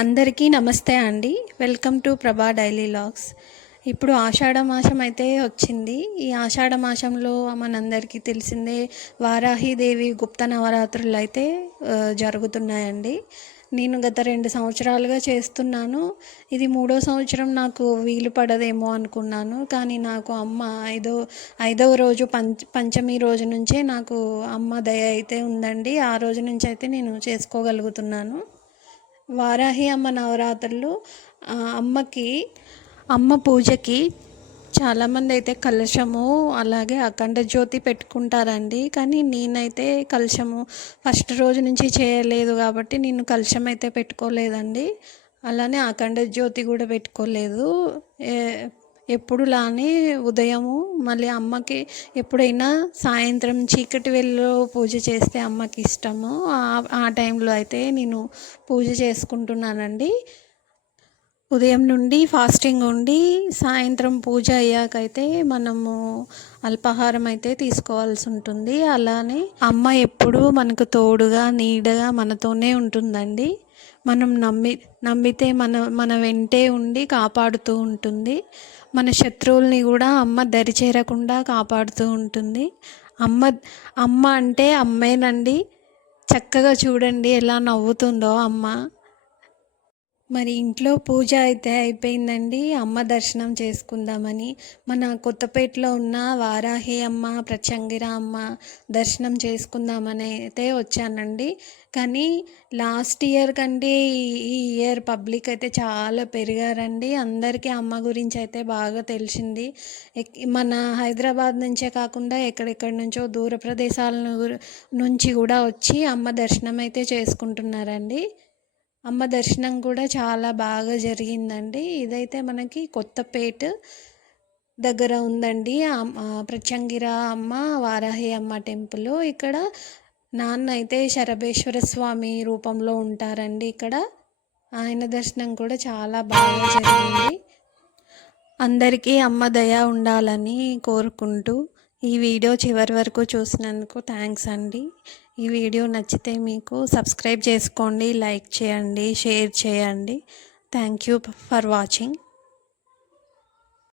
అందరికీ నమస్తే అండి. Welcome to Prabha daily vlogs ఇప్పుడు ఆషాఢ మాసం అయితే వచ్చింది. ఈ ఆషాఢ మాసంలో మనందరికీ తెలిసిందే వారాహిదేవి గుప్త నవరాత్రులు అయితే జరుగుతున్నాయండి. నేను గత రెండు సంవత్సరాలుగా చేస్తున్నాను. ఇది మూడో సంవత్సరం నాకు వీలు పడదేమో అనుకున్నాను. కానీ నాకు అమ్మ ఐదో ఐదవ రోజు పంచ పంచమి రోజు నుంచే నాకు అమ్మ దయ అయితే ఉందండి. ఆ రోజు నుంచి అయితే నేను చేసుకోగలుగుతున్నాను. వారాహి అమ్మ నవరాత్రులు అమ్మకి అమ్మ పూజకి చాలామంది అయితే కలశము అలాగే అఖండ జ్యోతి పెట్టుకుంటారండి. కానీ నేనైతే కలశము ఫస్ట్ రోజు నుంచి చేయలేదు కాబట్టి నేను కలశం అయితే పెట్టుకోలేదండి. అలానే అఖండ జ్యోతి కూడా పెట్టుకోలేదు. ఎప్పుడులానే ఉదయము మళ్ళీ అమ్మకి ఎప్పుడైనా సాయంత్రం చీకటి వేళలో పూజ చేస్తే అమ్మకి ఇష్టము. ఆ- ఆ టైంలో అయితే నేను పూజ చేసుకుంటున్నానండి. ఉదయం నుండి ఫాస్టింగ్ ఉండి సాయంత్రం పూజ అయ్యాకైతే మనము అల్పాహారం అయితే తీసుకోవాల్సి ఉంటుంది. అలానే అమ్మ ఎప్పుడూ మనకు తోడుగా నీడగా మనతోనే ఉంటుందండి. మనం నమ్మి నమ్మితే మన మన వెంటే ఉండి కాపాడుతూ ఉంటుంది. మన శత్రువుల్ని కూడా అమ్మ దరి చేరకుండా కాపాడుతూ ఉంటుంది. అమ్మ అమ్మ అంటే అమ్మేనండి. చక్కగా చూడండి ఎలా నవ్వుతుందో అమ్మ. మరి ఇంట్లో పూజ అయితే అయిపోయిందండి. అమ్మ దర్శనం చేసుకుందామని. మన కొత్తపేటలో ఉన్న వారాహి అమ్మ ప్రచంగిర అమ్మ దర్శనం చేసుకుందామని అయితే వచ్చానండి. కానీ లాస్ట్ ఇయర్ కంటే ఈ- ఇయర్ పబ్లిక్ అయితే చాలా పెరిగారండి. అందరికీ అమ్మ గురించి అయితే బాగా తెలిసింది. మన హైదరాబాద్ నుంచే కాకుండా ఎక్కడెక్కడి నుంచో దూర ప్రదేశాల నుంచి కూడా వచ్చి అమ్మ దర్శనం అయితే చేసుకుంటున్నారండి. అమ్మ దర్శనం కూడా చాలా బాగా జరిగిందండి. ఇదైతే మనకి కొత్తపేట దగ్గర ఉందండి. ప్రచంగిర అమ్మ వారాహి అమ్మ టెంపుల్. ఇక్కడ నాన్న అయితే శరభేశ్వర స్వామి రూపంలో ఉంటారండి ఇక్కడ. ఆయన దర్శనం కూడా చాలా బాగా జరిగింది. అందరికీ అమ్మ దయ ఉండాలని కోరుకుంటూ ఈ వీడియో చివరి వరకు చూసినందుకు థ్యాంక్స్ అండి. ఈ వీడియో నచ్చితే మీకు సబ్స్క్రైబ్ చేసుకోండి లైక్ చేయండి షేర్ చేయండి. Thank you for watching